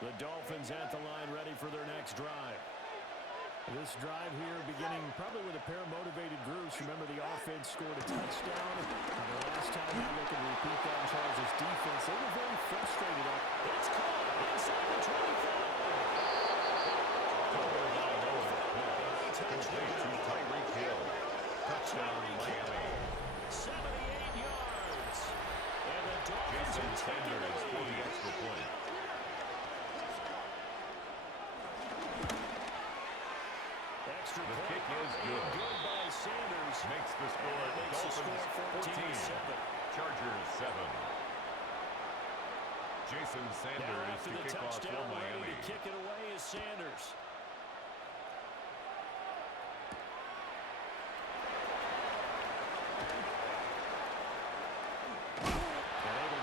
The Dolphins at the line ready for their next drive. This drive here beginning probably with a pair of motivated groups. Remember, the offense scored a touchdown. And the last time out, they can repeat that in Charles' defense. They were very frustrated. It's caught inside the 25. Touchdown, Miami. 78 yards. And the Dolphins are taking the lead. For the extra point. Extra the point. kick is good. Good by Sanders. Makes the score Dolphins 14. Chargers 7. Jason Sanders to kick off for Miami. To kick it away is Sanders.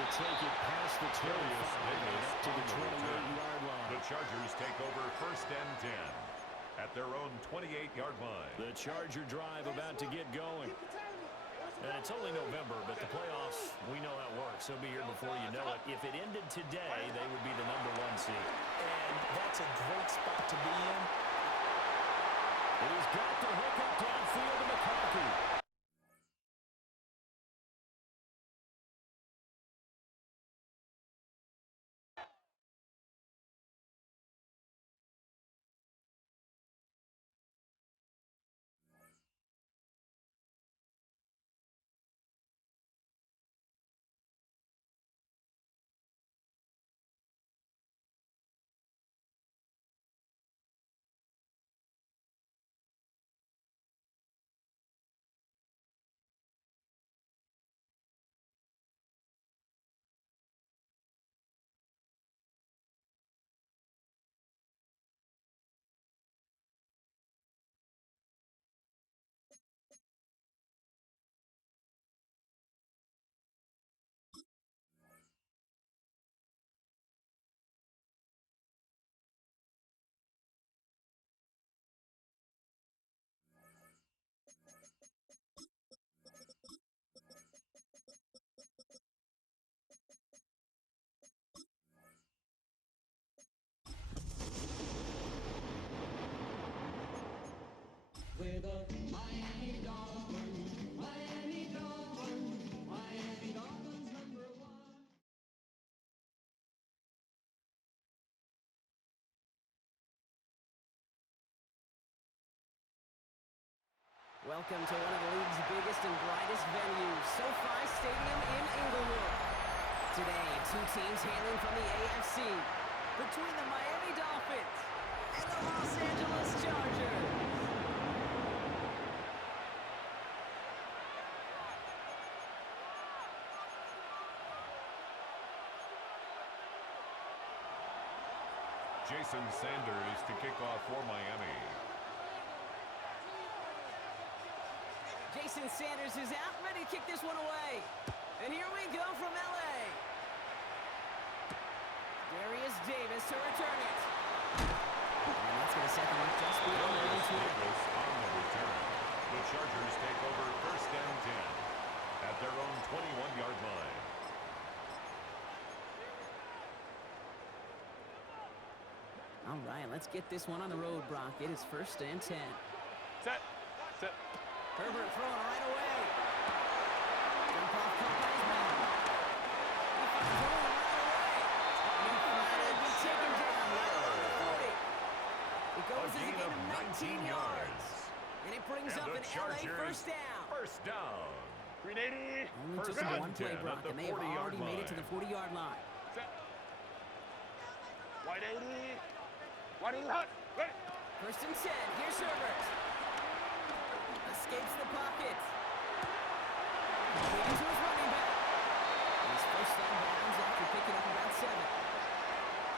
Take it past the 25 to the 28-yard line. The Chargers take over 1st and 10 at their own 28-yard line. The Charger drive about to get going. And it's only November, but the playoffs, we know how it works. They'll be here before you know it. If it ended today, they would be the #1 seed. And that's a great spot to be in. And he's got the hook up downfield to McCarthy. With a Miami Dolphins, Miami Dolphins, Miami Dolphins #1. Welcome to one of the league's biggest and brightest venues, SoFi Stadium in Inglewood. Today, two teams hailing from the AFC, between the Miami Dolphins and the Los Angeles Chargers. Jason Sanders to kick off for Miami. Jason Sanders is out, ready to kick this one away. And here we go from L.A. Darius Davis to return it. And that's going to set them up just beyond the Davis on the return. The Chargers take over 1st and 10 at their own 21-yard line. All right, let's get this one on the road, Brock. It is 1st and 10. Set. Herbert throwing right away. Dump off caught by his man. Throwing right away. And he finally be taken down right on the 40. It goes as a gain of 19 yards. And it brings up an LA first down. First down. 380. Only took them one play, Brock, and they have already made it to the 40-yard line. Set. Wide 80. Wide 80 hot. Ready. 1st and 10. Here's Herbert. Escapes the pocket. Completing to his running back. And he's first on bounds after picking up about 7.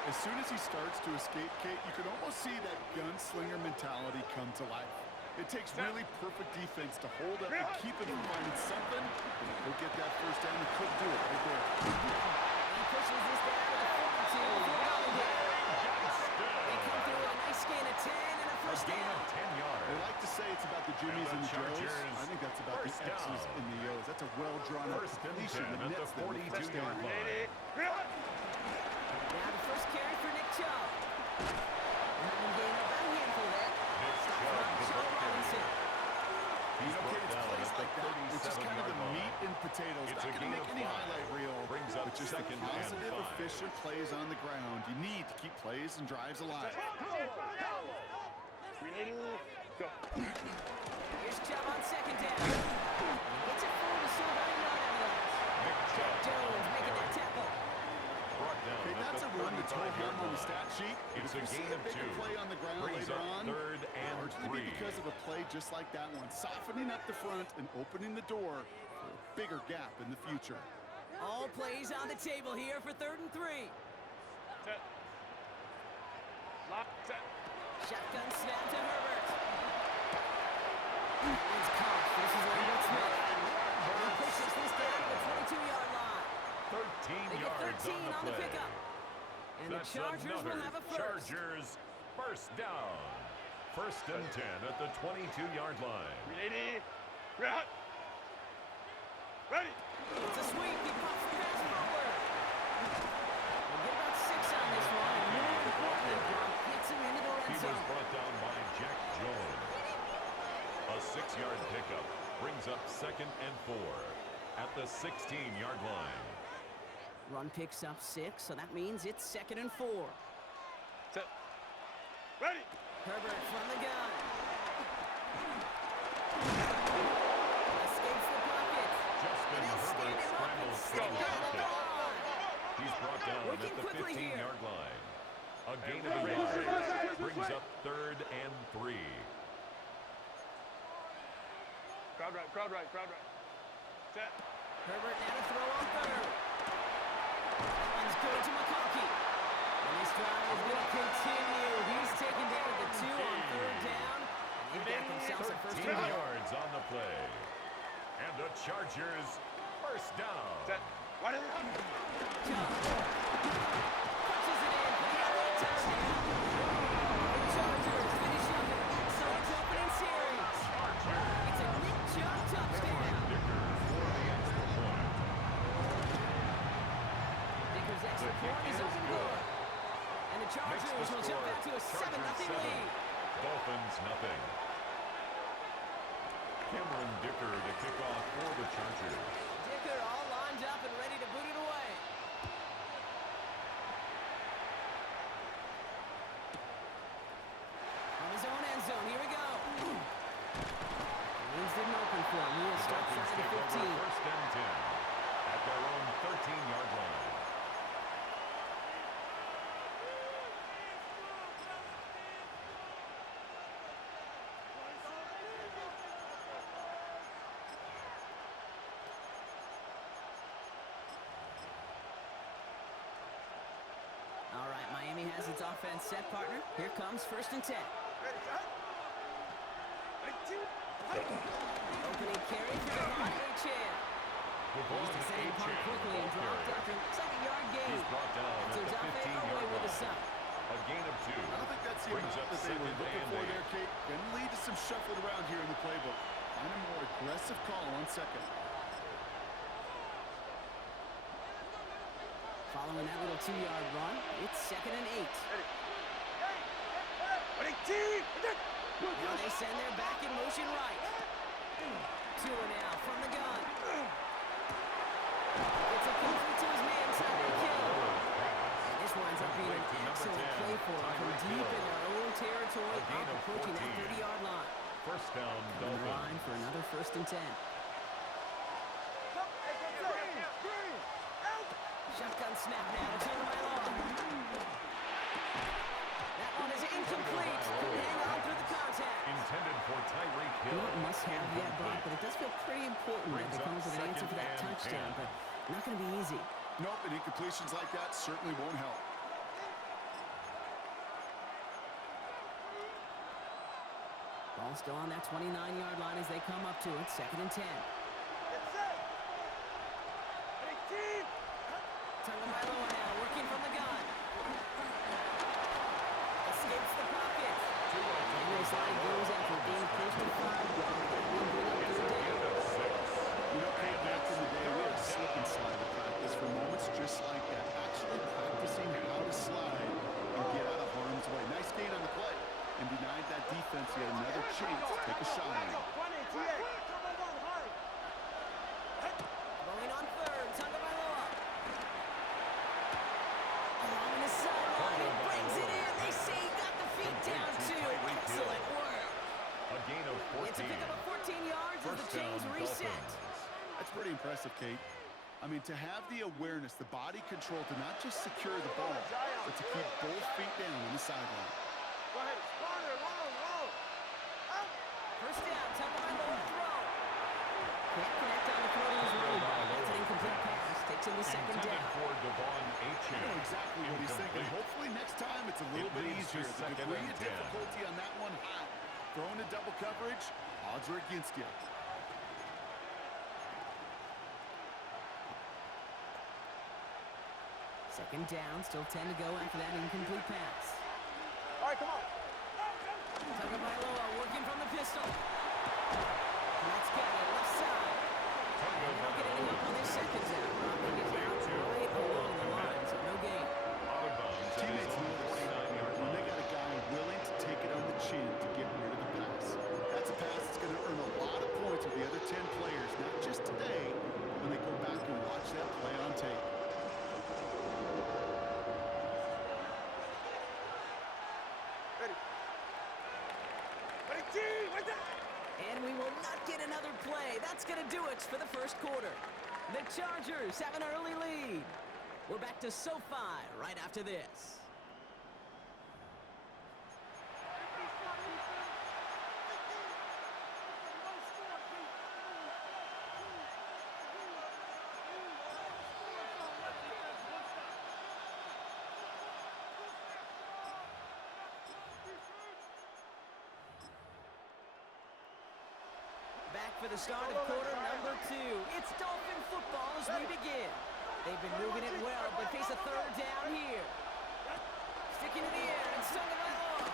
As soon as he starts to escape, Kate, you can almost see that gunslinger mentality come to life. It takes really perfect defense to hold up and keep him from finding something. He'll get that first down. He could do it right there. And he pushes this down to the 42 before going down. They come through with a nice gain of 10 and a first down. 10 yards. They like to say it's about the Jimmies and the Joes. I think that's about the X's and the O's. That's a well-drawn-up completion that nets them the first down. Now to first carry for Nick Chubb. Having gained about a handful there. Nick Stop Chubb, from the Sean ball Robinson. He's Okay, brought it's down plays at the like that. It's just kind of the 37-yard meat line. and potatoes. It's Not a going to gain make of any 5. highlight reel. Brings up But just the second and positive, 5. efficient plays on the ground. You need to keep plays and drives alive. 380. Go. Here's Chubb on second down. Gets it forward to still running yard evidence. Nick Chubb Jones making that tackle. brought down Okay, at that's the a run that's 35-yard home on the line. stat sheet. It's If a you see gain of bigger 2. play on the ground Brings later up on, third and largely 3. be because of a play just like that one, softening up the front and opening the door for a bigger gap in the future. All plays on the table here for 3rd and 3. Set. Lock. Set. Shotgun snap to Herbert. It's caught. This is Lambert Smith. He pushes this down to the 22-yard line. 13 They get yards 13 on the play. pickup. And That's the Chargers another will have a first. Chargers first down. 1st and 10 at the 22-yard line. 380. Red hot. Ready. It's a sweep. He pops the pass forward. We'll get about 6 on this one. And more importantly, Gronk hits him into the He red was zone. brought down by Jack Jones. A 6-yard pickup brings up 2nd and 4 at the 16-yard line. Run picks up 6, so that means it's 2nd and 4. Set. Ready. Herbert from the gun. Escapes the pocket. Justin And he'll stand Herbert him up and scrambles stick through the him on the pocket. line. He's brought down Working at the quickly here. 15-yard line. A gain of a yard brings up 3rd and 3. Crowd right. Crowd right. Crowd right. Set. Herbert now to throw on 3rd. That one's good to McConkey. And this drive is going to continue. He's taken down at the 2 on 3rd down. And they've got themselves a first 13 down. yards on the play. And the Chargers first down. Set. Ready. Chubb. Punches it in for the LA touchdown. The Chargers finish up an excellent opening series. It's a Nick Chubb touchdown. Dicker's extra point is up and good. And the Chargers will jump out to a 7-0 lead. Dolphins nothing. Cameron Dicker to kick off for the Chargers. Dicker all lined up and ready to boot it away. On his own end zone, here we go. Lanes didn't open for him. He'll start Dolphins side take of over 15. 1st and 10 at their own 13-yard line. All right, Miami has its offense set, partner. Here comes 1st and 10. Opening carry for Devon Achane. He's descending apart quickly and dropped after looks like a yard gain. He's brought down So at the Dafe 15-yard away with a line. sack. A gain of 2. I don't think that's the Brings amount up that they were 2nd looking and for 8. there, Kate. Going to lead to some shuffling around here in the playbook. Find a more aggressive call on 2nd. Following that little 2-yard run, it's 2nd and 8. Ready. Team. Now they send their back in motion right. Tua now from the gun. It's a complete to his man, Tyreek Hill. And this winds up being an excellent play for him from deep in their own territory, gain of approaching that 14. 30-yard line. First down, On the Dolphins. line for another 1st and 10. Shotgun snap now to Tagovailoa. That one is incomplete. Couldn't hang on through the contact. Intended for Tyreek You Hill. know, it must have that block, but it does feel pretty important that Brings they come up up with an answer for that 2nd and touchdown, 10. but not going to be easy. Nope, and incompletions like that certainly won't help. Ball still on that 29-yard line as they come up to it. 2nd and 10. Tagovailoa now working from the gun. Escapes the pocket. And this line goes after being close to 5. Will bring up It's a third gain down. of 6. You know, Kate, back in the day, we had a slip and slide at practice for moments just like that. Actually practicing how to slide I mean, to have the awareness, the body control to not just secure the ball, but to keep both feet down on the sideline. Go ahead. Spawner, long. First down, Tagovailoa throw. Can't connect on the throw to his running back. That's an incomplete pass. Takes in the second Intended down. for Devon I Achane. know exactly what he's thinking. Incomplete. Hopefully next time it's a little It bit leads to easier. The second degree and of 10. difficulty on that one high. Throwing to double coverage, odds are against you. Second down, still 10 to go after that incomplete pass. All right, come on. Tagovailoa working from the pistol. Let's get it, left side. And they don't get any help on this second down. He's out right along the line, so no gain. Out of bounds at his Teammates own know this. 49-yard When they line. got a guy willing to take it on the chin to get rid of the pass. That's a pass that's going to earn a lot of points with the other 10 players, not just today, when they go back and watch that play on tape. Ready. Ready, T. What's that? And we will not get another play. That's going to do it for the first quarter. The Chargers have an early lead. We're back to SoFi right after this. Back for the start of quarter number 2. It's Dolphin football as we begin. They've been moving it well, but face a third down here. Sticking to the air, and Tagovailoa.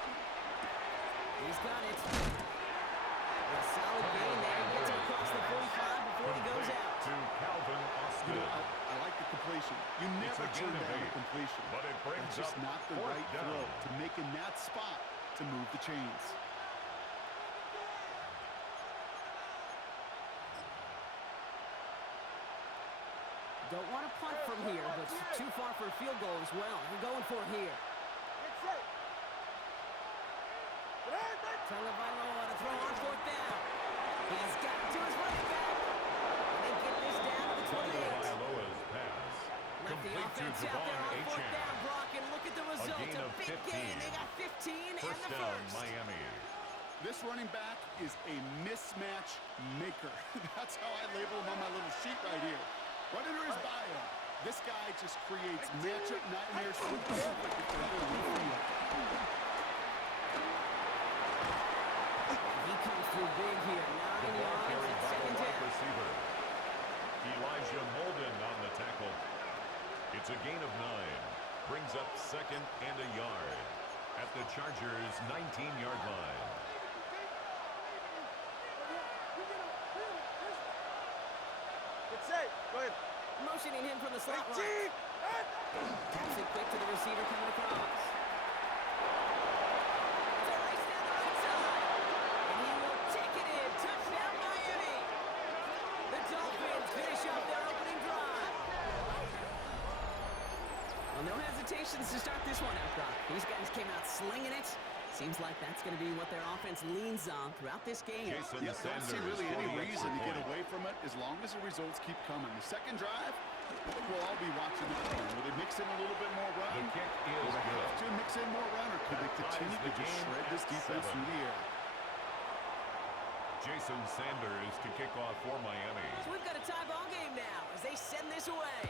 He's got it. A solid gain there. Gets it across the 45 before he goes out. To Calvin You Austin. know, I like the completion. You It's never a gain turn of down a 8, completion. but it brings That's just up not the fourth right down. throw to make in that spot to move the chains. Don't want to punt from here, but too far for a field goal as well. We're going for it here. Tagovailoa to throw on fourth down. He's got it to his running back. And they get this down to the 28. Tagovailoa's pass. Left the Complete to offense out Devon there on fourth Achane. down, Brock, and look at the result. gain A of big 15. gain. They got 15 and First the down, first. Miami. This running back is a mismatch maker. That's how I label him on my little sheet right here. Right under his bio. This guy just creates matchup nightmares for perfect if they're going to win. He comes through big here. The 9 ball yards carried and by the second wide down. receiver. Elijah Molden on the tackle. It's a gain of 9. Brings up second and a yard at the Chargers' 19-yard line. Get set. Go ahead. Motioning him from the slot T. right. Taps it quick to the receiver coming across. It's a race down the right side. And he will take it in. Touchdown, Miami. The Dolphins finish up their opening drive. Well, no hesitations to start this one out, Brock. These guys came out slinging it. Seems like that's going to be what their offense leans on throughout this game. Jason Yeah, don't see Sanders, really any 48 reason to get points. away from it as long as the results keep coming. The second drive, I think we'll all be watching that one. Will they mix in a little bit more The run? kick Will is they have good. to mix in more run, or could they That continue ties to the just game shred this at defense 7. through the air? Jason Sanders to kick off for Miami. So we've got a tie ball game now as they send this away.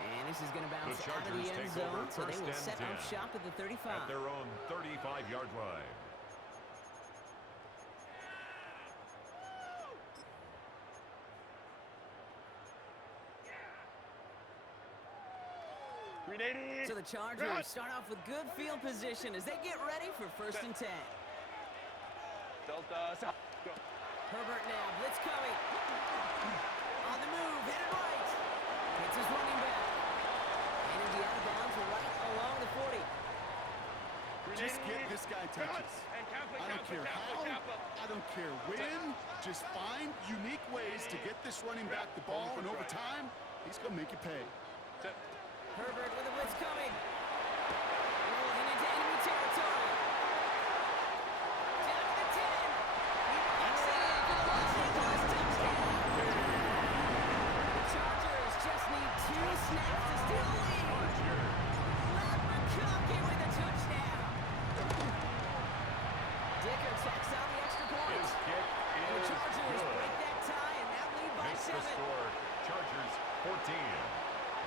And this is going to bounce The out of the Chargers end take zone, over so they first will and set 10 up shop at the 35. At their own 35-yard line. So the Chargers start off with good field position as they get ready for first and 10. Delta. Go. Herbert now, blitz coming. On the move, headed right. Hits his running back. And he'll be out of bounds right along the 40. Just get this guy touches. I don't care how, I don't care when. Just find unique ways to get this running back the ball, and over time, he's going to make you pay. Herbert with a blitz coming. Rolling into enemy territory. Down to the 10. He makes it in for the Los Angeles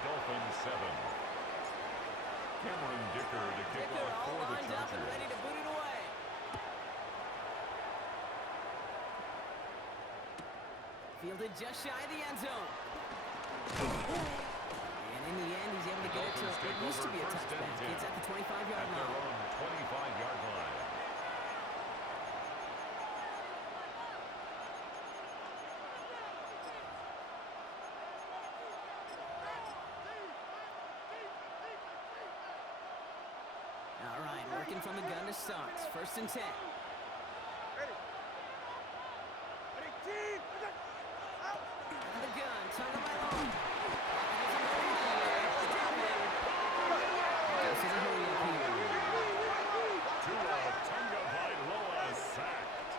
Dolphins 7. Cameron Dicker to kick Dicker off all for the lined up and ready Chargers. to boot it away. Fielded just shy of the end zone. And in the end, he's able to get it to Dolphins take what used to over be a first and touchback. 10 It's at the 25-yard at their line. own 25-yard line. All right, working from the gun to start. First and 10. Ready. Ready, team. Out. The gun, turned on my long. This is a hurry up here. Tua Tagovailoa sacked.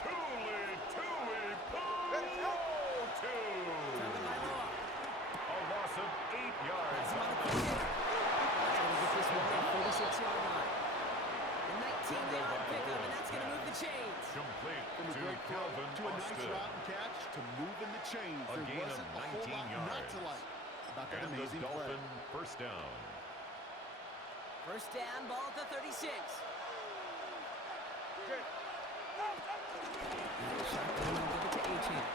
Tuli Tagovailoa. A loss of 8 yards That's on on the the sack. That's going to get this one at 46-yard line. A 19-yard pickup, and that's going to move the chains. Complete From a to great throw Calvin to a nice Austin. route and catch to moving the chains. A There gain of wasn't a whole 19 lot not to yards. like about that And the amazing play. Dolphin first down. First down, ball at the 36. Shotgun will give it to Achane.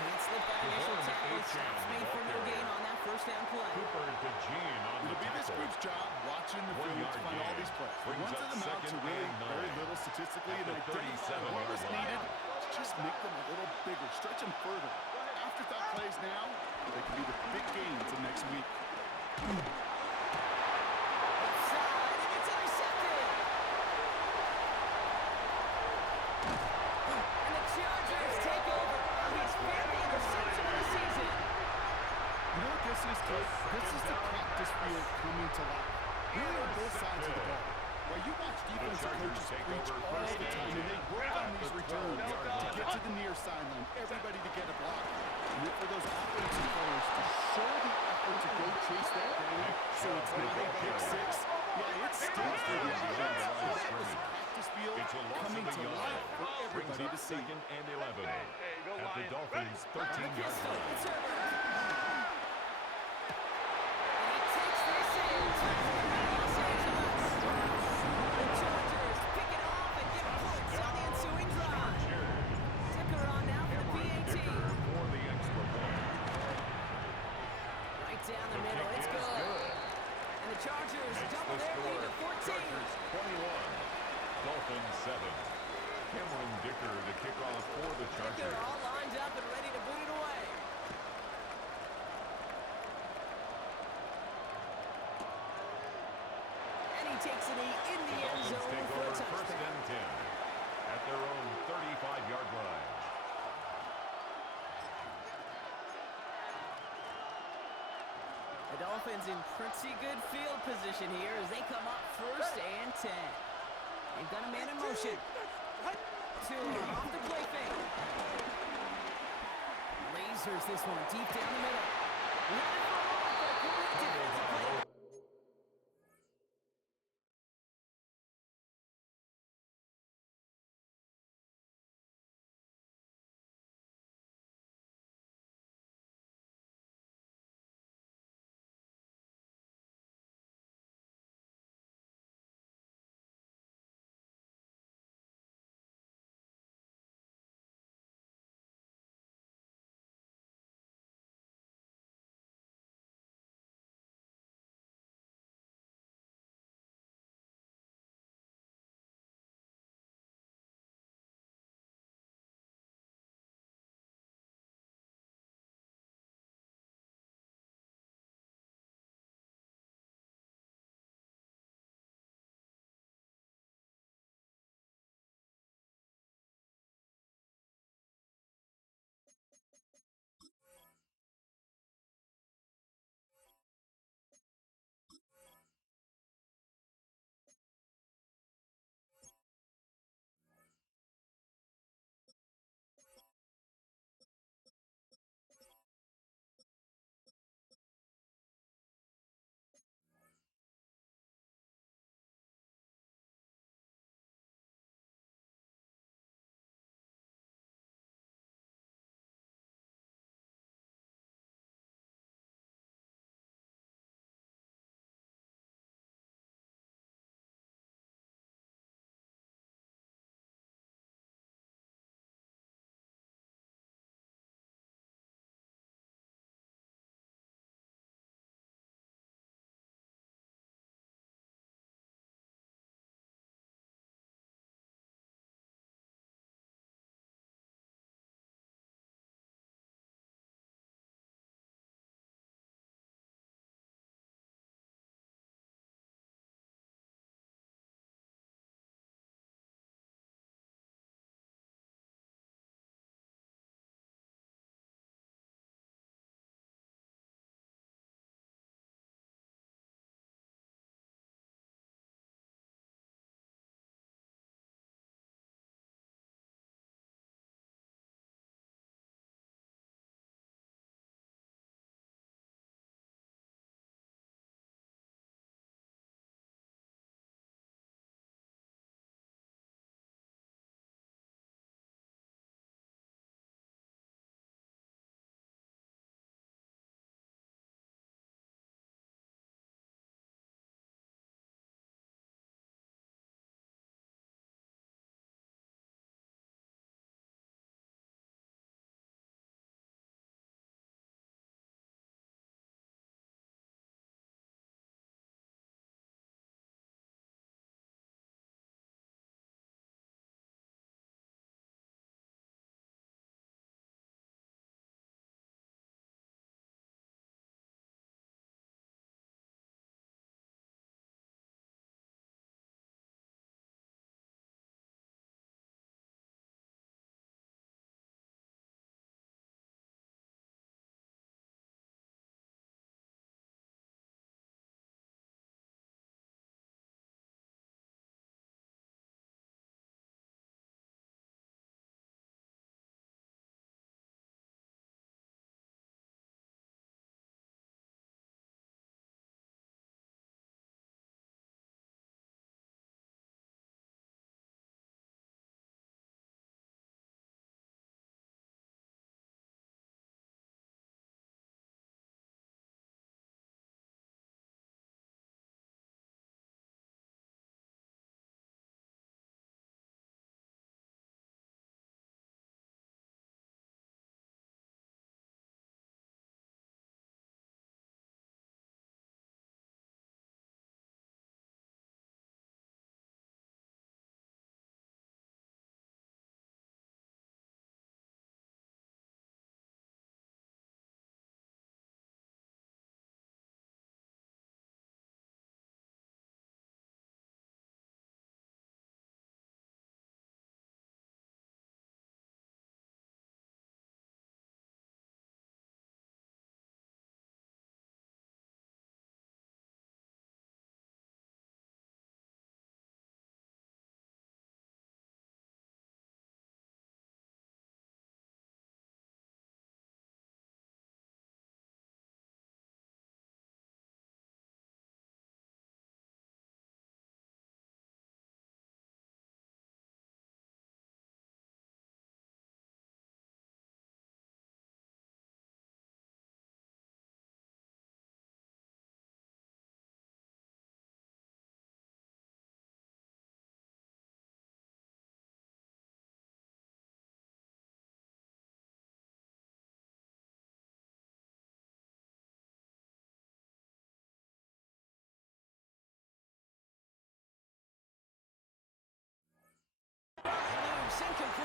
Can't slip that initial Perform tackle. Achane, Stops made for no okay. gain on that first down play. Cooper DeJean on the It'll be this tackle. group's job watching the 1 film to yard find all gain. these plays. The Brings ones up that amount to second really and very 9 little statistically at and the identify 37 what was yard line. needed to just make them a little bigger, stretch them further. Afterthought plays now, they can be the big gains in next week. Left side, and it's intercepted. And the Chargers take over on his fifth interception of the season. You know what this is, kid? This is the practice field coming to life. Really on both sides of the ball. While you watch defensive Chargers coaches take preach over all first the and time, and they 10 work on at these the returns 12-yard to line. get to the near sideline, everybody to get a block. And for those offensive players to show the effort to go chase that down so it's not a big six, yeah, it stinks for the offense. But that was practice field It's a loss coming of a to yard. life for Brings everybody up to see. second and 11 Hey, go at the Lions. Dolphins' On the 13-yard pistol, line. it's Herbert. And he takes this in to Los Angeles. The Chargers pick it off and get points on the ensuing drive. Dicker on now for the Cameron PAT. Dicker for the extra point. Right down the The middle, kick it's is good. good. And the Chargers Makes double the their score. lead to 14. Chargers 21, Dolphins 7. Cameron Dicker to kick off for the Dicker Chargers. all lined up and ready to boot it away. And he takes it in the end Dolphins zone take for a over first touchdown. and 10 at their own 35-yard line. The Dolphins in pretty good field position here as they come up first and 10. They've got a man in motion. Two off the play fake. Lasers this one deep down the middle. Running for a moment, but a great defensive play.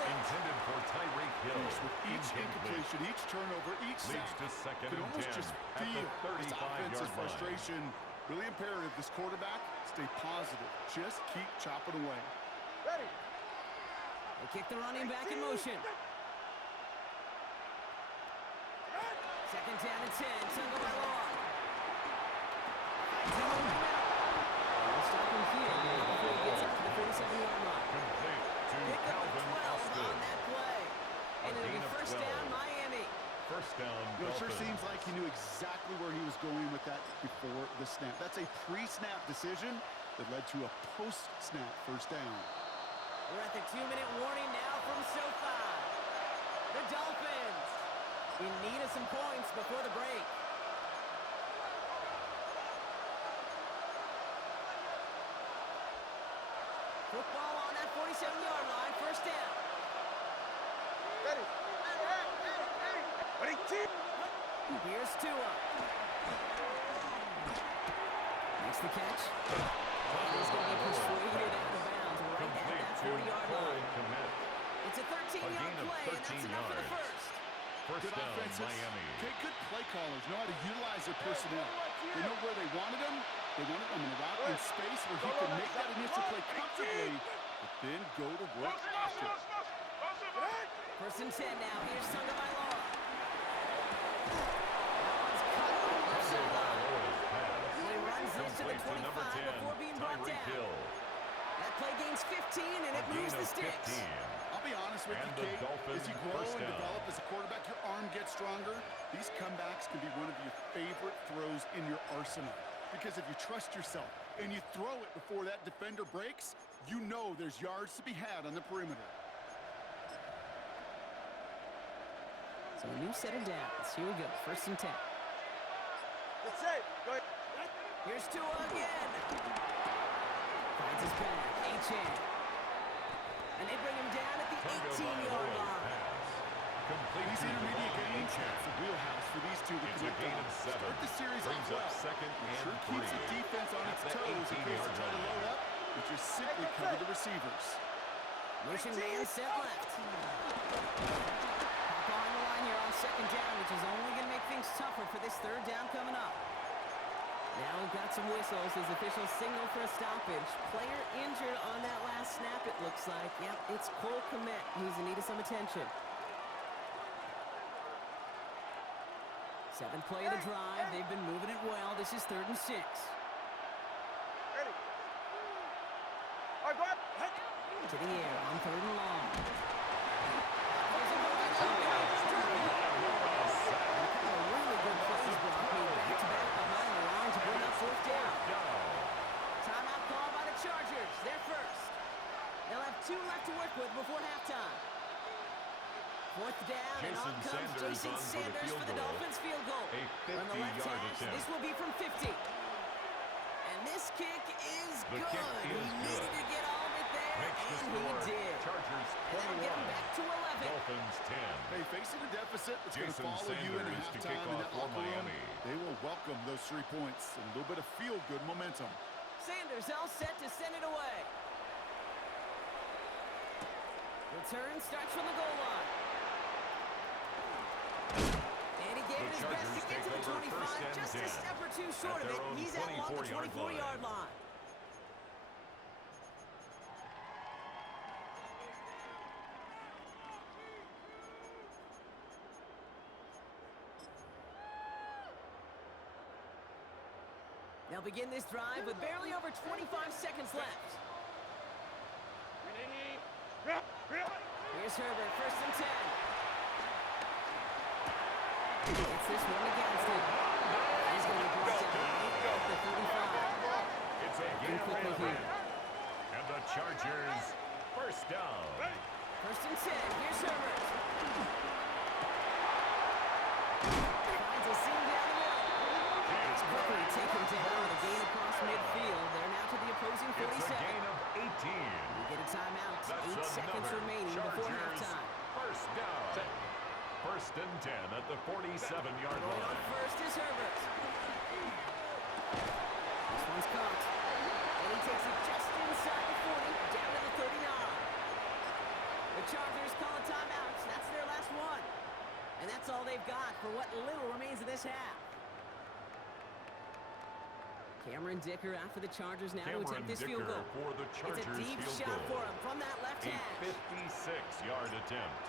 Intended for Tyreek Hill. With each incompletion, each turnover, each Leads sack, to second you can and almost 10 just at the feel this 35-yard offense's line. frustration. Really imperative this quarterback stay positive. Just keep chopping away. Ready. They kick the running back in motion. Second down and 10. Tagovailoa. We'll stop him here before he gets up to the 47-yard line. Complete to Pick up Calvin 12 Austin. on that play. And it'll be gain of first 12. down, Miami. First down, You know, it sure Dolphins. seems like he knew exactly where he was going with that before the snap. That's a pre-snap decision that led to a post-snap first down. We're at the 2-minute warning now from SoFi. The Dolphins in need of some points before the break. Football on that 47-yard line, first down. Ready. Ready. Team. Here's Tua. Makes the catch. And he's going to be persuaded out of bounds right at Complete that to 40-yard Cole line. Kmet. It's a 13-yard gain of play, and that's 13 enough for the yards. first. First Good down, offenses, Miami. okay, good play callers know how to utilize their personnel. They know where they wanted him. They wanted him in a route in space where he could make that initial play comfortably, but then go to work after. First and 10 now. Here's Tagovailoa. That one's cut on the left sideline. He runs this to the Complete to number 25 10, before being brought Tyreek down. Hill. That play gains 15, and A it gain moves the of sticks. 15. I'll be honest with And you, the Kate, Dolphins as you grow first and down. develop as a quarterback, your arm gets stronger. These comebacks can be one of your favorite throws in your arsenal. Because if you trust yourself and you throw it before that defender breaks, you know there's yards to be had on the perimeter. So a new set of downs. Here we go. First and 10. Good save. Go ahead. Here's Tua again. Finds his back. H.A. And they bring him down at the 18-yard line. Complete These to intermediate Devon games, Achane. that's the wheelhouse for these two to It's a connect gain on. of 7. Start the series Brings off up well. second It and sure keeps the 3. defense on At its the toes in case they 18-yard try to line. load up, but just simply cover the receivers. Motion man set left. Pop on the line here on second down, which is only going to make things tougher for this third down coming up. Now we've got some whistles as officials signal for a stoppage. Player injured on that last snap, it looks like. Yep, it's Cole Kmet who's in need of some attention. Seventh play of the drive. They've been moving it well. This is 3rd and 6. Ready. All right, go ahead. To the air on 3rd and long. Really good plays, Brock. Back-to-back behind the line to bring up 4th down. Timeout call by the Chargers. They're first. They'll have 2 left to work with before halftime. 4th down, and on Jason comes Sanders Jason on for the Sanders field for the goal. Dolphins field goal. A On the left 50-yard hash, attempt. this will be from 50. And this kick is The good. kick He is needed good. to get all of it there, Makes the and score. he did. Chargers And that'll get him 21. back to 11. Dolphins 10. Hey, facing a deficit that's going to Jason follow you into Sanders to kick halftime in off that for locker room, Miami. they will welcome those 3 points and a little bit of feel-good momentum. Sanders all set to send it away. Return starts from the goal line. And he gave it his best to Chargers get to the take over 25, first and just a 10 step or two short at of their it. own He's out along the 24-yard 24-yard line. They'll begin this drive with barely over 25 seconds left. Here's Herbert, first and 10. Gets this one against him. He's going to be brought down right at the 35. It's a gain of quickly 11. here. And the Chargers first down. First and 10, here's Herbert. Finds a seam down the middle. It's quickly taken down with a gain across midfield. They're now to the opposing It's a 47. gain of 18. We get a timeout. That's 8 seconds another remaining before Chargers halftime. first down. First and 10 at the 47-yard Going on line. first is Herbert. This one's caught. And he takes it just inside the 40, down to the 39. The Chargers call a timeout. That's their last one. And that's all they've got for what little remains of this half. Cameron Dicker out for the Chargers now to attempt this field goal. For the Chargers it's a deep field shot goal. for him from that left A hash. 56-yard attempt.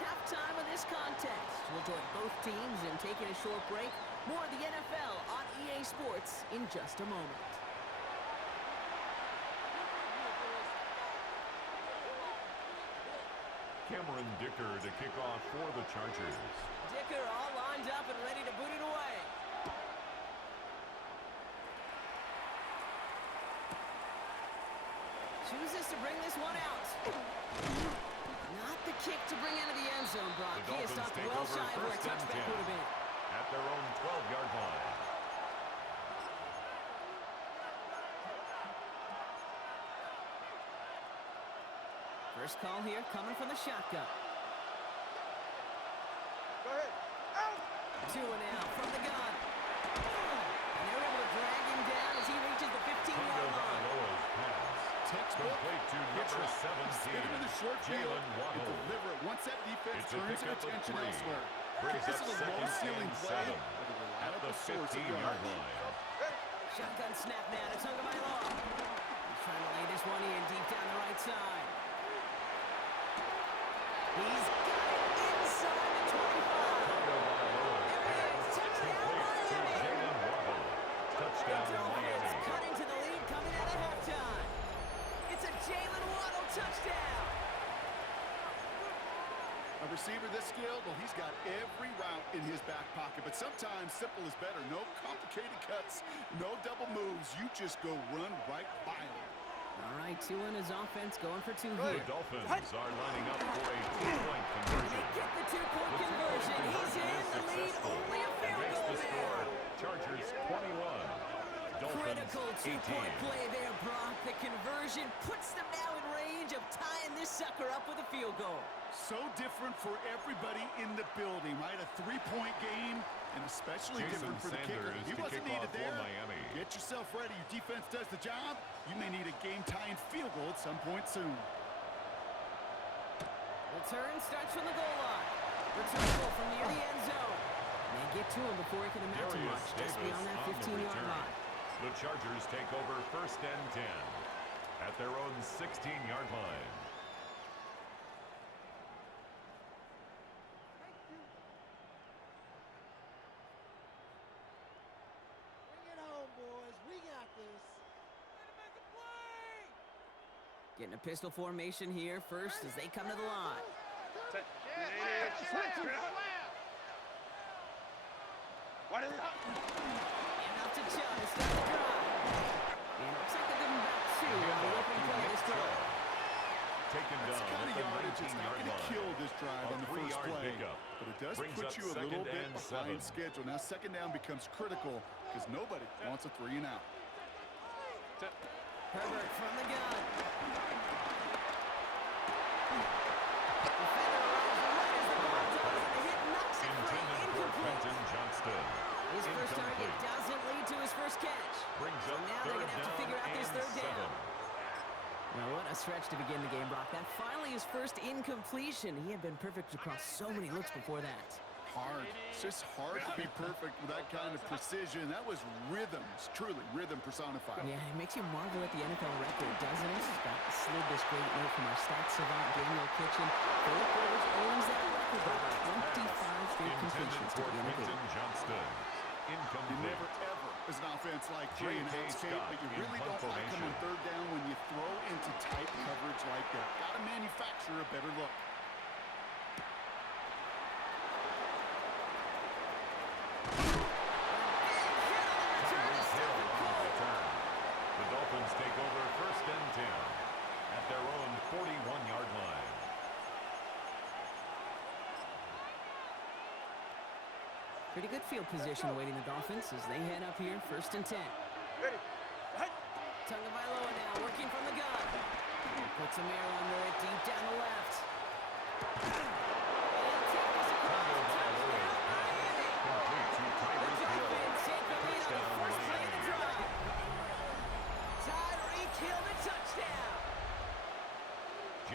Halftime of this contest. We'll join both teams in taking a short break. More of the NFL on EA Sports in just a moment. Cameron Dicker to kick off for the Chargers. Dicker all lined up and ready to boot it away. Chooses to bring this one out. Not the kick to bring into the end zone, Brock. The He is Dolphins stopped take well over shy of where a first and touchback 10 would have been. at their own 12-yard line. First call here coming from the shotgun. Go ahead. Out. 2 and out from the gun. And they're able to drag him down as he reaches the 15-yard line. Textbook. Complete to number 17. Hit him in the short field Jalen and Waddle. deliver it. Once that defense It's a turns their pickup of attention 3. elsewhere. Brings This up is a second low-ceiling and play 7 with a at the reliable source of 15-yard yards. line. Shotgun snap now to Tagovailoa. He's trying to lay this one in deep down the right side. He's got it inside the 25. There it is. Touchdown, Miami. Touchdown, Dolphins Miami. cutting to the lead coming out of halftime. It's a Jalen Waddle touchdown. A receiver this skilled, well, he's got every route in his back pocket. But sometimes simple is better. No complicated cuts, no double moves. You just go run right by him. All right, Tua and his offense going for 2 The here. Dolphins are lining up for a 2-point conversion. They get the 2-point conversion. He's in the lead. Only a field Makes goal the score now. Chargers 21. Dolphins Critical 2-point 18. play there, Brock. The conversion puts them now in range of tying this sucker up with a field goal. So different for everybody in the building, right? A 3-point game, and especially Jason different for the kicker. Sanders He to wasn't kick needed off for there. Miami. Get yourself ready. Your defense does the job. You may need a game-tying field goal at some point soon. Return starts from the goal line. Returnable from near the end zone. They get to him before he can amount to Darius much, just Davis beyond that on the 15-yard return. line. The Chargers take over first and 10 at their own 16-yard line. Bring it home, boys. We got this. Getting a pistol formation here first as they come to the line. What is it? And up to Chubb to start the drive. And it looks like they're giving back 2 on the opening play of this drive. Taken That's the down kind at of the yardage that's not 19-yard going to line. kill this drive A on the first 3-yard play. pickup. But it does Brings put up you a second little bit and behind 7. schedule. Now second down becomes critical because nobody wants a 3 and out. Herbert from the gun. Quentin Johnston. His first target Incomplete. doesn't lead to his first catch. Brings So up now they're third going to have to down figure out this and third 7. down. Now, what a stretch to begin the game, Brock. That finally his first incompletion. He had been perfect across so many looks before that. Hard. It's just hard to be perfect with that kind of precision. That was rhythms, truly rhythm personified. Yeah, it makes you marvel at the NFL record, doesn't it? Got slid this great note from our stats savant, Daniel Kitchen. Philip Rivers owns that record by 25 straight completions to For begin the Quentin game. Johnston. You Incomplete. never ever, as an offense, like 3 and J.K. outs, Kate, Scott but you in really punt don't like them on formation. third down when you throw into tight coverage like that. Got to manufacture a better look. The Dolphins take over first and 10 at their own 41-yard line. Pretty good field position awaiting the Dolphins as they head up here, first and 10. Ready. Right. Tagovailoa now working from the gun. Puts a mirror under it deep down the left. And he'll take this across.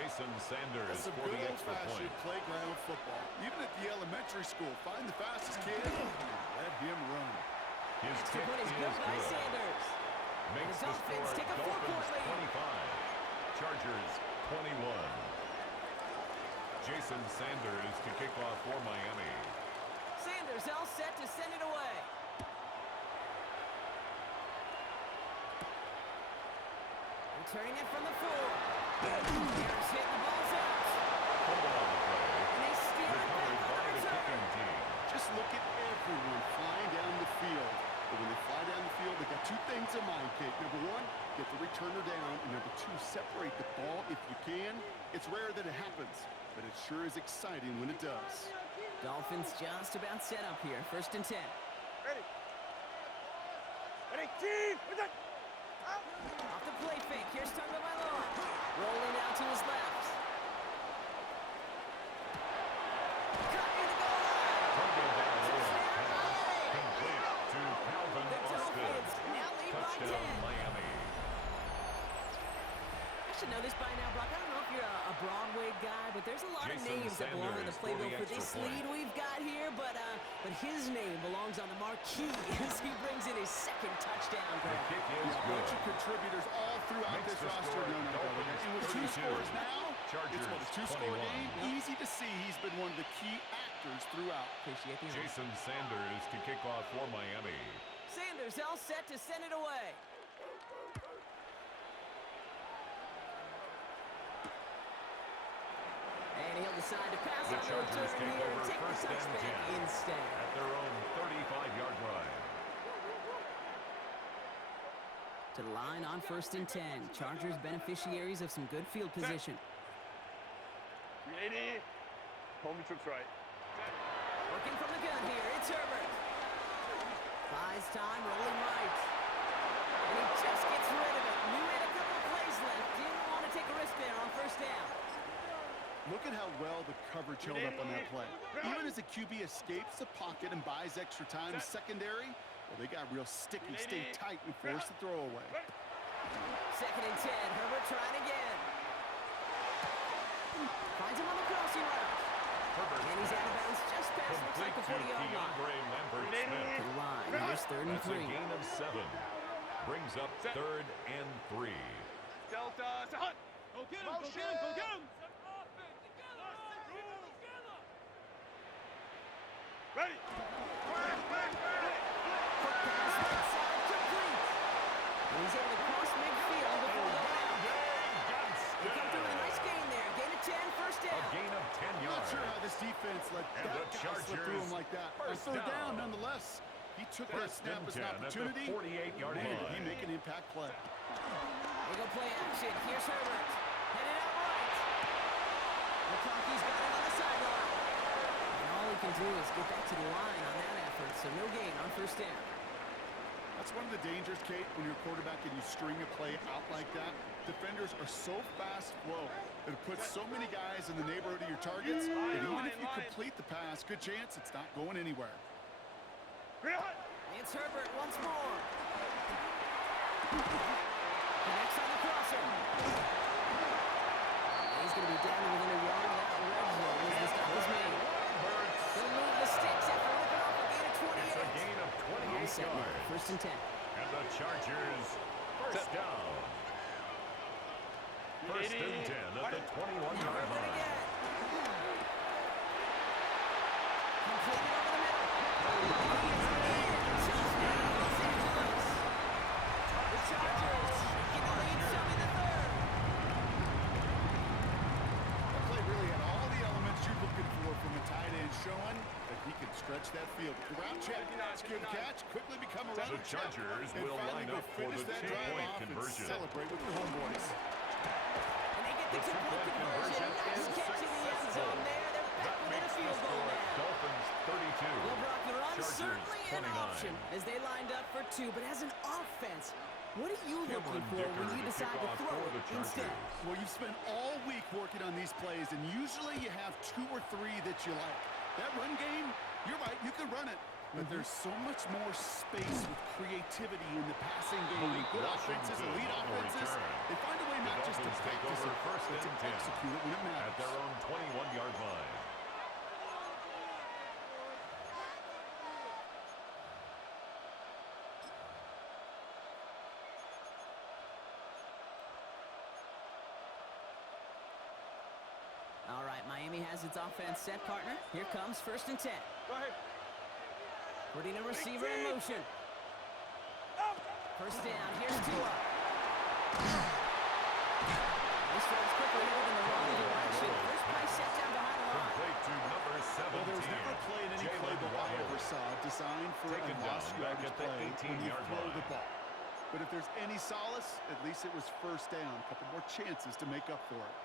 Jason Sanders That's some for good the extra point. old-fashioned playground football. Even at the elementary school, find the fastest kid and let him run. His Extra kick point is is good by good. Sanders. Makes the the Dolphins score take a Dolphins 4-point lead. 25, Chargers 21. Jason Sanders to kick off for Miami. Sanders all set to send it away. Returning it from the 4. Harris hit the ball's out. Fumble on the play. And they steal it back Recovered on by the the return. kicking team. Just look at everyone flying down the field. But when they fly down the field, they got two things in mind, Kate. Number one, get the returner down. And number two, separate the ball if you can. It's rare that it happens, but it sure is exciting when it does. Dolphins just about set up here. 1st and 10. Ready. Ready, team. Off the play fake. Here's Tagovailoa. Rolling out to his left. Cut near the goal line. Fumble down low. Touchdown, Miami. Complete to Calvin The Austin. Dolphins now lead by Touchdown 10. Miami. I should know this by now, Brock. I don't know if you're a Broadway guy, but there's a lot Jason of names that belong on the Sanders for playbill the for this extra point. lead we've got here, but his name belongs on the marquee as he brings in his 2nd touchdown The grab. kick is A bunch of good. contributors all throughout Makes this the roster. score No, Dolphins and with 2 32. scores now, Chargers it's what a 2-score 21. game. Easy to see he's been one of the key actors throughout. Appreciate the honor. Jason Sanders to kick off for Miami. Sanders all set to send it away. And he'll decide to pass The on the Chargers return take here and over take the 1st and touchback 10 instead. at their own 35-yard line. To the line on 1st and 10. Chargers beneficiaries of some good field position. Ready. Home trips right. Working from the gun here, it's Herbert. Buys time, rolling right. And he just gets rid of it. Knew he had a couple of plays left. Didn't want to take a risk there on 1st down. Look at how well the coverage held up on that play. Even as the QB escapes the pocket and buys extra time secondary, well, they got real sticky, stay tight, and force the throw away. 2nd and 10, Herbert trying again. Finds him on the crossing route. Herbert And he's out of bounds just past, looks like complete the to 40-yard line. Keandre Lambert-Smith. To the line, here's 3rd and That's a 3. gain of 7. Brings up 3rd and 3. Delta. Hunt. Go get him, go get him, go get him! Ready. Quick pass right side, complete. And he's able to cross midfield before going out. They come through with a nice gain there. Gain of 10, 1st A down. gain of 10 I'm not yards. sure how this defense let And that the guy slip through him Chargers like that. first Third down. down, nonetheless. He took that 1st snap and as an 10 at the opportunity. 48-yard Man, did he line. make an impact play. They go play action. Here's Herbert. Headed out right. McConkey's got it on the sideline. And all he can do is get back to the line on that effort, so no gain on 1st down. That's one of the dangers, Kate, when you're a quarterback and you string a play out like that. Defenders are so fast flow that it puts so many guys in the neighborhood of your targets that even if you complete the pass, good chance it's not going anywhere. It's Herbert once more. Connects on the crosser. And he's going to be down to within a yard of that red zone as the stop is made. They'll move the sticks after ripping off a gain of 28. It's a gain of 28 Set now, yards. 1st and 10. And the Chargers first down. 1st and 10 at the 21-yard Herbert line. again. Completed over the middle. He is in. Touchdown, Los Angeles. The Chargers taking the lead some in the 3rd. That play really had all the elements you're looking for from a tight end, showing that he can stretch that field. The route check, secure the catch, quickly become a The runner check, Chargers and will finally line go up for finish the that drive two-point off and conversion. celebrate with their homeboys. And they get the The two-point two-point conversion. Nice is catch in the end successful. zone there. They're back That within a makes the field goal score now. Dolphins 32. Well, Brock, the run Chargers certainly an 29. option as they lined up for 2. But as an offense, what are you looking Cameron for Dicker when you to decide kick to off throw for it the instead? Chargers. Well, you've spent all week working on these plays, and usually you have 2 or 3 that you like. That run game, you're right, you can run it. but there's so much more space with creativity in the passing game. Good offenses, elite offenses, they find a way not just to Dolphins take practice over it, first but to and 10 execute it when it at matters. their own 21-yard line. All right, Miami has its offense set, partner. Here comes 1st and 10. Go ahead. Putting a receiver in motion. First down, here's Tua. This drive's quickly headed in the wrong direction. First play set down behind the line. Complete to number 17. Well, there was never a play in any Jalen playbook I Waddle. ever saw designed for Taken a lost down back yardage at the play when you 18-yard throw the line. ball. But if there's any solace, at least it was first down. A couple more chances to make up for it.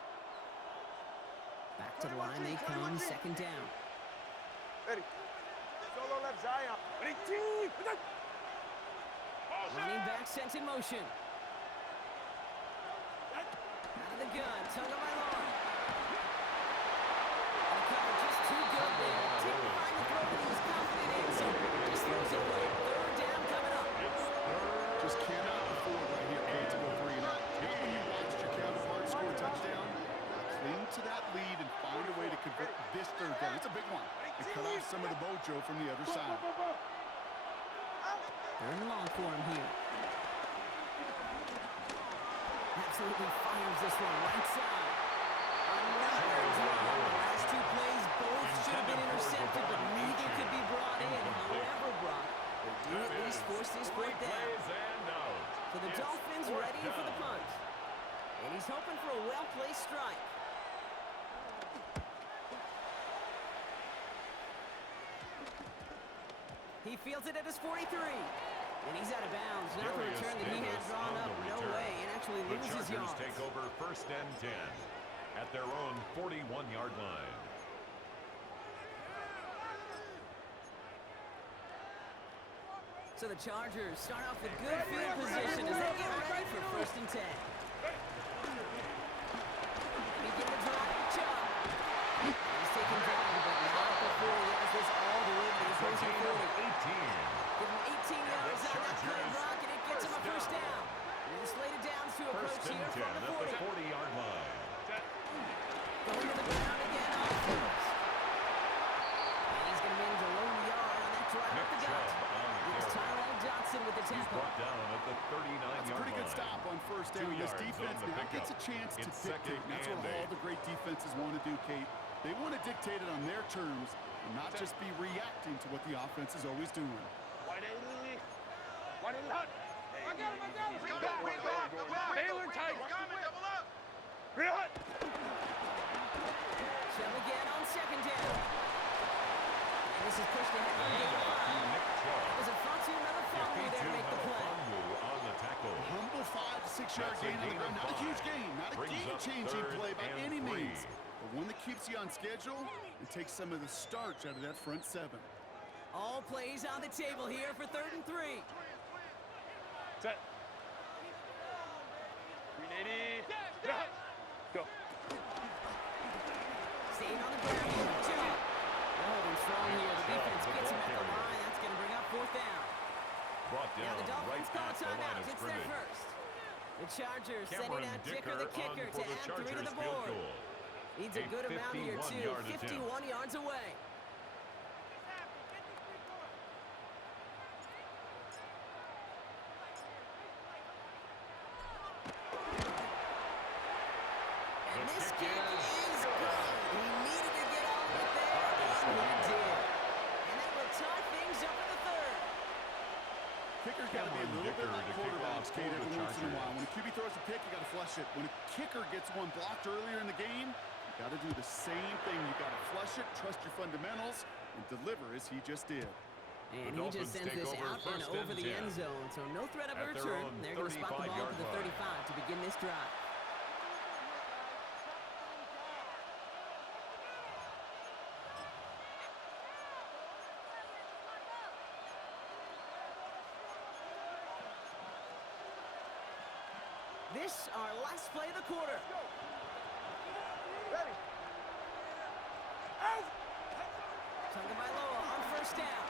Back to the line they come, 2nd down. Ready. Solo left Zion. Ready. Running back sent in motion. Out of the gun, Tonga by long. And the cover just too good there. Didn't find the throw that he was confident in, so just throws it away. 3rd down coming up. Just cannot afford right here, Kate, to go 3 and out. Not when you watched your counterpart score a touchdown. Cling to that lead and find a way to convert this 3rd down. It's a big one. And cut off some of the mojo from the other side. 3rd and long for him here. Absolutely fires this one, right side. Another drop. The last 2 plays both should have been intercepted, but neither could be brought in. However, Brock, they do at least force this 4th down. So the Dolphins ready for the punt. And he's hoping for a well-placed strike. He fields it at his 43. And he's out of bounds. Not the return that he had drawn up. No way. And actually The loses Chargers yards. take over 1st and 10 at their own 41-yard line. So the Chargers start off with good field position as they get ready for 1st and 10. Begin the drive, Chubb. He's taken down, but not before he has this all the way to the opposing 40. 18. Give him 18 yards on that play, Brock, and it gets him a 1st down. And the slated downs to approach 1st and here 10 from the at 40. the 40-yard line. Going to the ground again on 1st. And he's going to manage a lone yard on that drive up the gut. It's Tyrell Johnson with the He's tackle. brought down at the 39-yard line. That's a pretty good stop on 1st down. 2 This yards defense on the now pickup. gets a chance to It's dictate. 2nd And that's what and all 8. the great defenses want to do, Kate. They want to dictate it on their terms and not just be reacting to what the offense is always doing. Wide eight. Wide eight. I got him. Bring back. Baylor tight. Real hot. Chubb again on 2nd down. And this is pushed ahead from game 5. Nick Chubb. That was a front to another follow there to make the play. On the tackle. Humble 5 to 6 yard That's a gain on the gain ground. of Not a huge 5. gain. Not a Brings up game-changing 3rd play by and any 3. means. But one that keeps you on schedule and takes some of the starch out of that front 7. All plays on the table here for 3rd and 3. Set. 380. Go. Staying on the ground here. Chubb. They're holding strong here. The defense gets him at the line. That's going to bring up 4th down. Brought Now down the Dolphins right call at the line timeout. of It's their scrimmage. first. The Chargers Cameron sending out Dicker the kicker on to for the add 3 to Chargers the field board. goal. Needs a good amount here, too. 51-yard attempt. 51 yards away. And this kick is good. He needed to get all of it there, and he did. And that will tie things up in the 3rd. Kicker's got to be a little bit Dicker like to kick quarterbacks, off Kate, for the every once in a Chargers. while. When a QB throws a pick, you got to flush it. When a kicker gets one blocked earlier in the game, you got to do the same thing. You got to flush it, trust your fundamentals, and deliver as he just did. And The he just Dolphins sends take this over out and 1st over and the 10. end zone. So no threat of a At their return. own They're going to spot the ball 35-yard to the line. 35 to begin this drive. This our last play of the quarter. Ready. Tagovailoa on 1st down.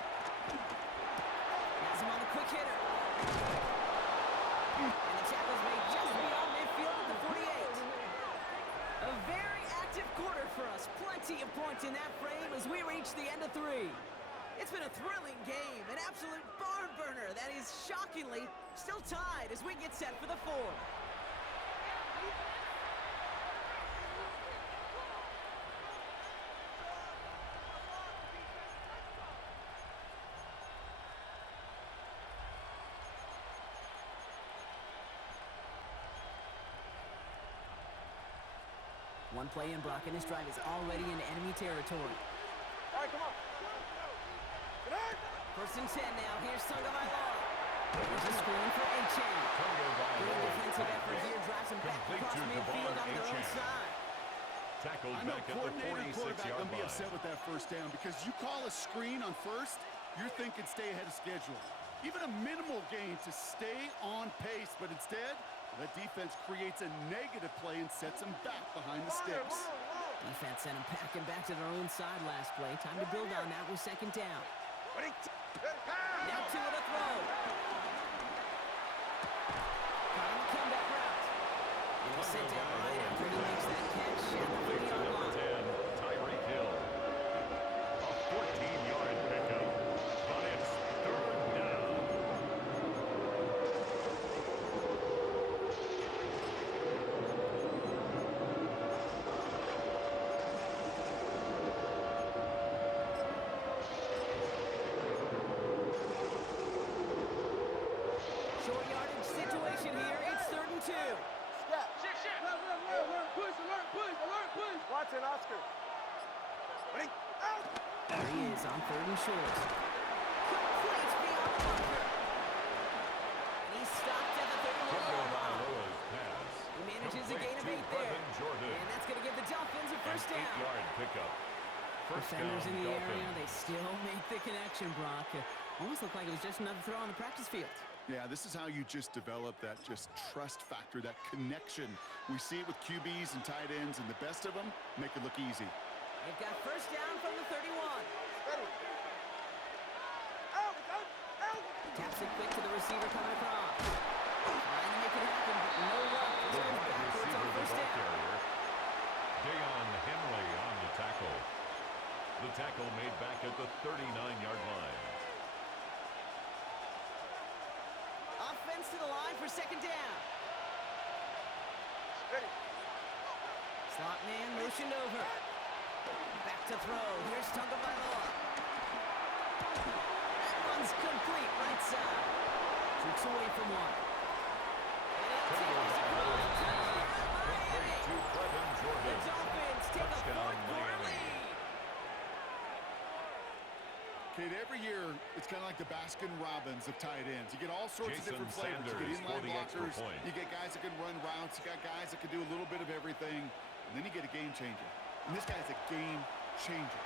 Has him on the quick hitter. And the tackle's made just beyond midfield at the 48. A very active quarter for us. Plenty of points in that frame as we reach the end of 3. It's been a thrilling game, an absolute barn burner that is shockingly still tied as we get set for the 4th. One play in, Brock, and this drive is already in enemy territory. All right, come on. Get out. 1st and 10 now. Here's Tagovailoa. There's a screen for A-Chain. Good defensive effort here. Drives him back Complete across to midfield Devon on their own A-Chain. side. Tackled I know back at the coordinator and quarterback 46-yard gonna be line. upset with that 1st down because you call a screen on 1st, you're thinking stay ahead of schedule. Even a minimal gain to stay on pace, but instead, the defense creates a negative play and sets them back behind the sticks. Defense sent him packing back to their own side last play. Time to build on that with 2nd down. Now 2 with a throw. Caught on the comeback route. And he's sent down right after he makes that catch at the 30-yard line. 10, Tyreek Hill. A 14-yard pickup, but it's 3rd down. Short yardage situation here. It's 3rd and 2. Push. Watson, Oscar. Ready? Out. There he is on 3rd and short. Completes beyond the marker. And he's stopped at the 31-yard line. Tagovailoa's pass. He manages a Complete gain of to 8 there. Brevin Jordan. And that's going to give the Dolphins a An 1st down. 8-yard pickup. First Defenders down, in the area, Dolphins. they still make the connection, Brock. Almost looked like it was just another throw on the practice field. Yeah, this is how you just develop that just trust factor, that connection. We see it with QBs and tight ends, and the best of them make it look easy. They've got 1st down from the 31. Ready. Out. Taps it quick to the receiver coming across. Trying to make it happen, but no luck. The Returns wide backwards receiver, on the 1st ball down. carrier. Deion Henley on the tackle. The tackle made back at the 39-yard line. Offense to the line for 2nd down. Ready. Slot man motioned over. Back to throw. Here's Tagovailoa. That one's complete right side. Troops away from one. And he'll take this across. Touchdown, Miami. To Brevin The Jordan. Dolphins take a Touchdown, 4th quarter Miami. lead. Kate, every year, it's kind of like the Baskin-Robbins of tight ends. You get all sorts Jason of different flavors. You Sanders get for inline the extra blockers. point. You get guys that can run routes. You got guys that can do a little bit of everything. And then you get a game changer. And this guy's a game changer.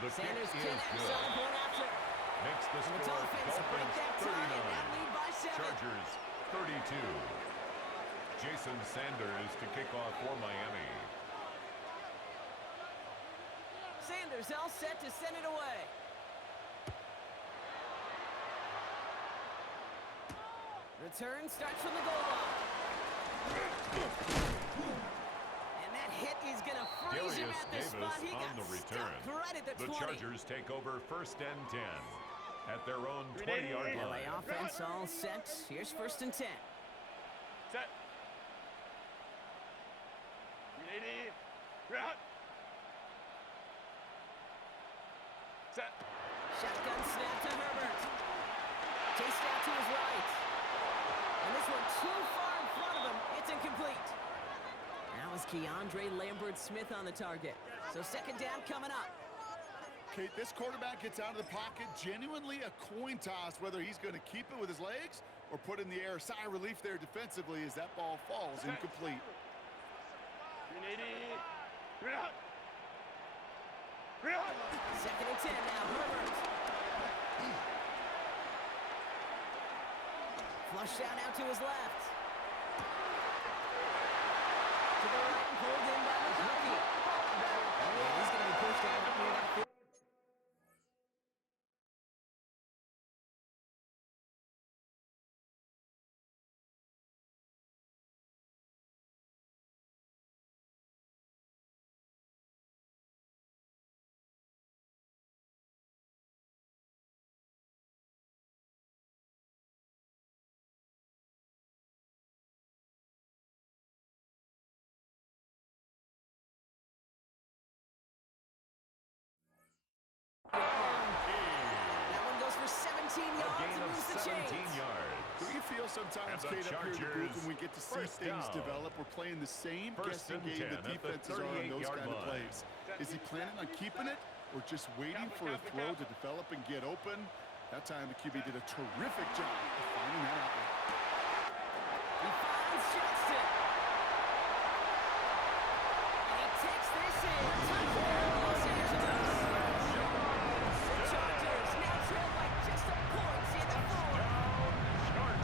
The kick Sanders is connects on good. the point after. Makes the And the score Dolphins break that Dolphins tie and now 39. lead by 7. Chargers 32. Jason Sanders to kick off for Miami. Sanders all set to send it away. Return starts from the goal line. And that hit is going to freeze him Darius at the Davis spot. He on got the return. stuck right at the 20. Chargers take over 1st and 10 at their own 20-yard LA line. offense all set. Here's 1st and 10. Set. Ready. Route. Set. Shotgun snap to Herbert. Chased out to his right. And this one too far in front of him. It's incomplete. That was Keandre Lambert-Smith on the target. So 2nd down coming up. Kate, this quarterback gets out of the pocket, genuinely a coin toss whether he's going to keep it with his legs or put in the air. Sigh of relief there defensively as that ball falls incomplete. Ready. Route. Route. 2nd and 10 now. Herbert. Flush out now to his left. To the right and pulled in by McConkey. And he's going to be pushed out near that A yards gain and of moves the 17 chains. yards. Do you feel sometimes, And the Kate, up here in the booth when we get to see Chargers, things first down. develop? We're playing the same First guessing and game 10 that at the defenses are on those 38-yard kind of line. plays. Is he planning on keeping it or just waiting for a throw to develop and get open? That time the QB did a terrific job of finding that outlet. He finds Johnston. And he takes this in. Touchdown, Los Angeles. The Chargers now trail by just a point in the fourth.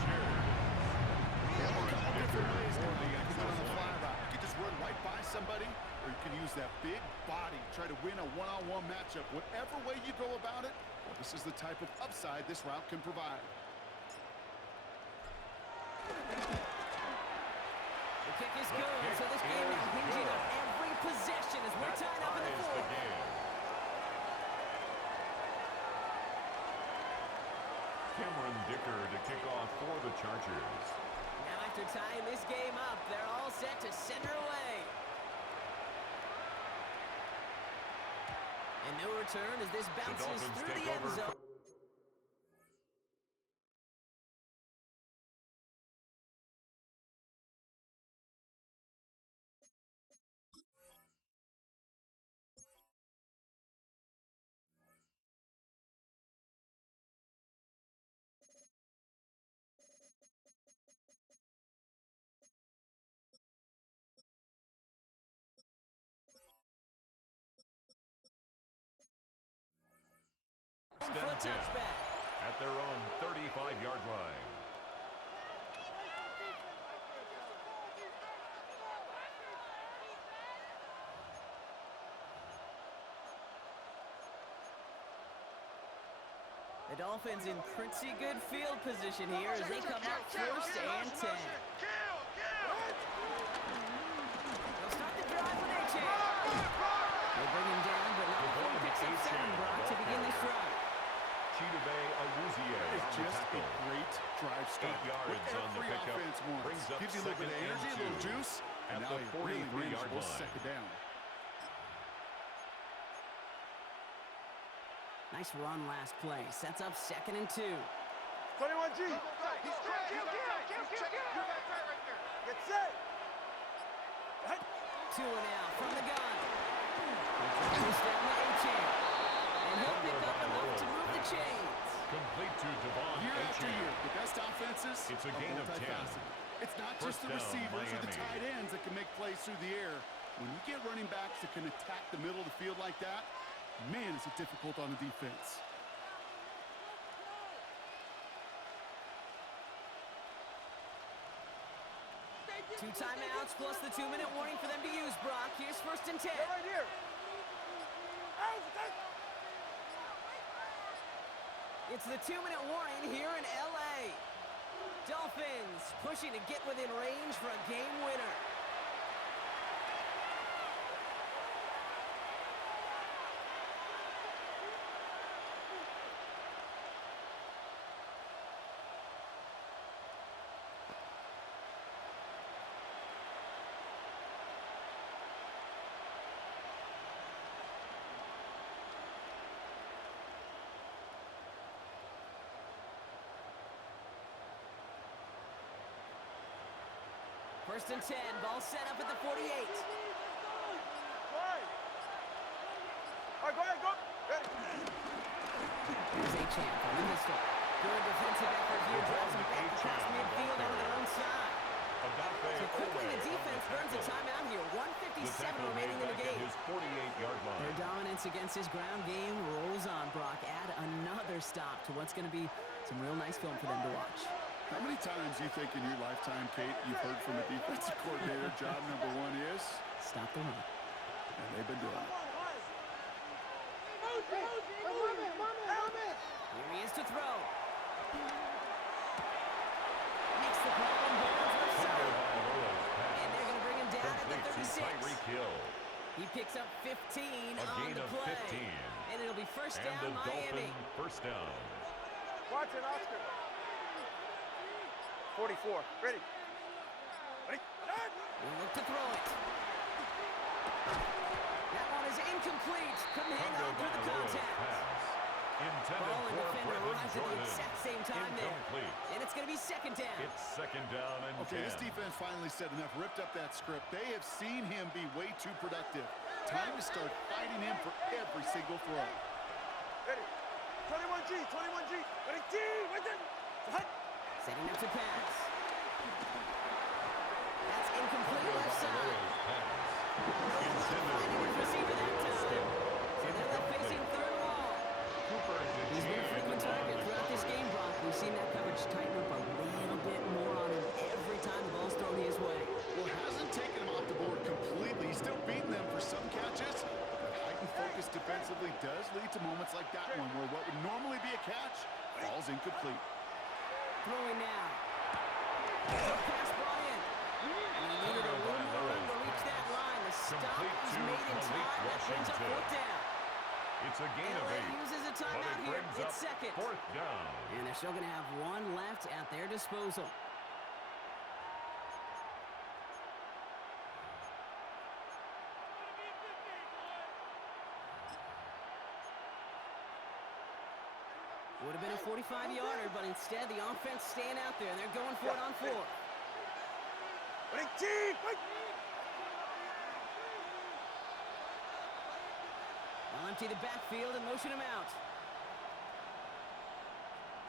Different ways to run on the fly route. You can just run right by somebody, or you can use that big body, try to win a one-on-one matchup. Whatever way you go about it, well, this is the type of upside this route can provide. The kick is good, so this game now hinging on every possession as we're tied up in the fourth. Cameron Dicker to kick off for the Chargers. Now after tying this game up, they're all set to send her away. And no return as this The bounces Dolphins through take the end over. zone. For a touchback. At their own 35-yard line. The Dolphins in pretty good field position here as they come up first and 10. They'll start the drive with A-Chain. They bring him down, but not before he picks up 7, Brock, to begin this drive. Chidobe Awuzie It's on the just a tackle. great drive start. 8 yards What on the every pickup. offense wants. Brings up Gives you a little bit of second and energy, a little 2. juice, and At now the he really 43-yard will line. second down. Nice run last play. Sets up 2nd and 2. 21G. He's trapped. Get set. Two and out from the gun. Goes down to A-Chain. And he'll pick up enough to move the chains. Complete to Devon Year after Achane. year, the best offenses It's a are gain of 10. multifaceted. It's not just First the down, receivers or the Miami. tight ends that can make plays through the air. When you get running backs that can attack the middle of the field like that, man, is it difficult on the defense. Two timeouts plus the 2-minute warning for them to use, Brock. Here's 1st and 10. Right here. It's the 2-minute warning here in L.A. Dolphins pushing to get within range for a game winner. First and 10, ball set up at the 48. All right, go ahead, go. Ready. Here's A-Chain from the pistol. Good defensive effort here, drives them back across midfield onto their own side. So quickly the defense burns a timeout here. 1:57 remaining in the game. His 48-yard line. Their dominance against his ground game rolls on, Brock. Add another stop to what's going to be some real nice film for them to watch. How many times do you think in your lifetime, Kate, you've heard from a defensive coordinator, job number 1 is? Stop the run. And they've been doing it. Here he is to throw. Makes the play and bounds left side. And they're going to bring him down at the 36. Tyreek Hill. He picks up 15 A on gain the of play. 15. And it'll be first And down, the Miami. Dolphin first down. Watch it, Oscar. 44. Ready. Ready. We'll look to throw it. That one is incomplete. Couldn't hang on through the contact. Pass. Intended Ball and for defender Brendan arrives at the Jordan. exact same time there. Incomplete. And it's going to be second down. It's second down and Okay, 10. this defense finally said enough, ripped up that script. They have seen him be way too productive. Time to start fighting him for every single throw. Ready. 21G, 21G. Ready, G, wait there. Hut. Setting up to pass. That's incomplete left side. Intended for Receiver that time. So they're left facing third and long. Cooper to He's been a G. frequent target throughout this game, Brock. We've seen that coverage tighten up a little bit more on him every time the ball's thrown his way. Well, it hasn't taken him off the board completely. He's still beating them for some catches. But heightened focus defensively does lead to moments like that one where what would normally be a catch falls incomplete. Throwing now. Pass brought in. And he needed a little more room to reach that line. The stop Complete is to made in Malik time. That brings up Washington. fourth down. It's a gain of LA 8. uses a But timeout it here. brings It's up second. fourth down. And they're still going to have one left at their disposal. Would have been a 45-yarder, but instead the offense staying out there, and they're going for it on fourth. Ready, G, wait. They'll empty the backfield and motion him out.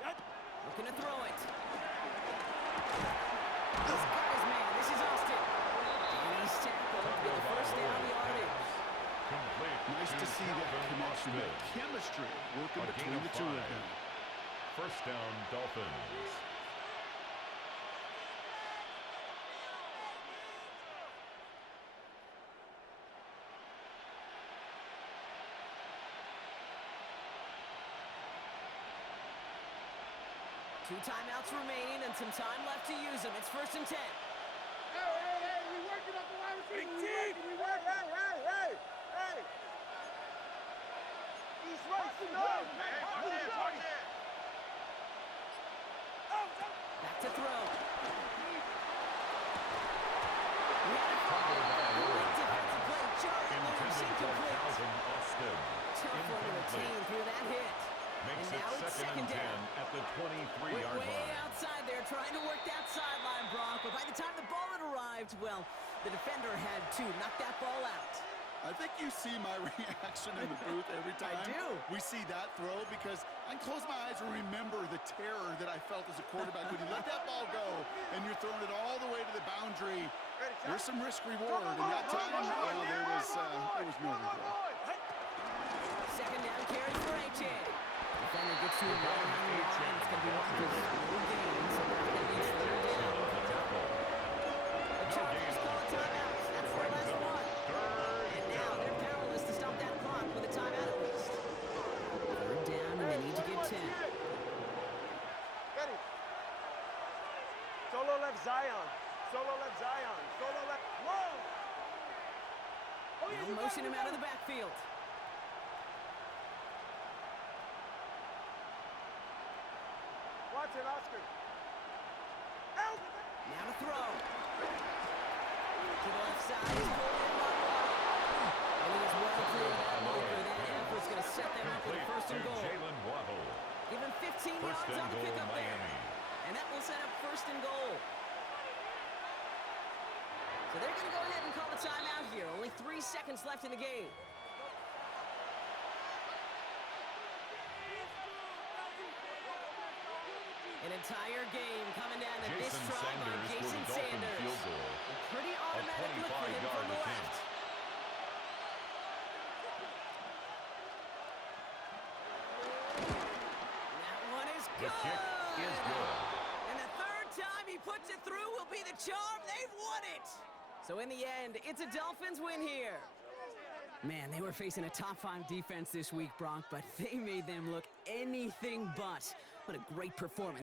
Looking to throw it. He's got his man. This is Austin. And he's tackled with the first down yardage. Complete Nice to see that Calvin connection, that Austin. chemistry working A gain between of the two of 5. them. First down, Dolphins. Two timeouts remaining and some time left to use them. It's first and 10. Hey, we working up the wide receiver. We working. Hey. East right, no. Back to throw. Defensive play, Jarrett Lewis, Intended for incomplete. Calvin Austin. Tough one to Incomplete. retain through that hit. Makes And it now it's second and 10 down. at the 23-yard Way line. outside there, trying to work that sideline, Brock. But by the time the ball had arrived, well, the defender had to knock that ball out. I think you see my reaction in the booth every time I do. we see that throw, because I can close my eyes and remember the terror that I felt as a quarterback when you let that ball go and you're throwing it all the way to the boundary. There's some risk reward, and that time there was no regret. Second down carries for H.A. Defender gets to him right around the line. It's going to be one of his low gains. So now that means third down. The Chargers call a timeout. That's their last one. And now they're powerless to stop that clock with a timeout at least. Third down, and they need to get 10. Ready. Solo left Zion. Solo left. Whoa. They'll motion him out of the backfield. Watch it, Oscar. Out. Now to throw. To the left side. He's pulled in by Waddle. And he is well clear of that marker. That effort's going to set them up with a Complete first to and goal. Jalen Waddle. Give him 15 First yards and on the goal, pickup there. Miami. And that will set up first and goal. So they're going to go ahead and call a timeout here. Only 3 seconds left in the game. An entire game coming down to this Jason try by Sanders for Jason the Dolphin Sanders. field goal. A pretty automatic look for him 25-yard from the attempt. left. That one is The good. kick is good. And the third time he puts it through will be the charm. They've won it. So in the end, it's a Dolphins win here. Man, they were facing a top-5 defense this week, Brock, but they made them look anything but. What a great performance.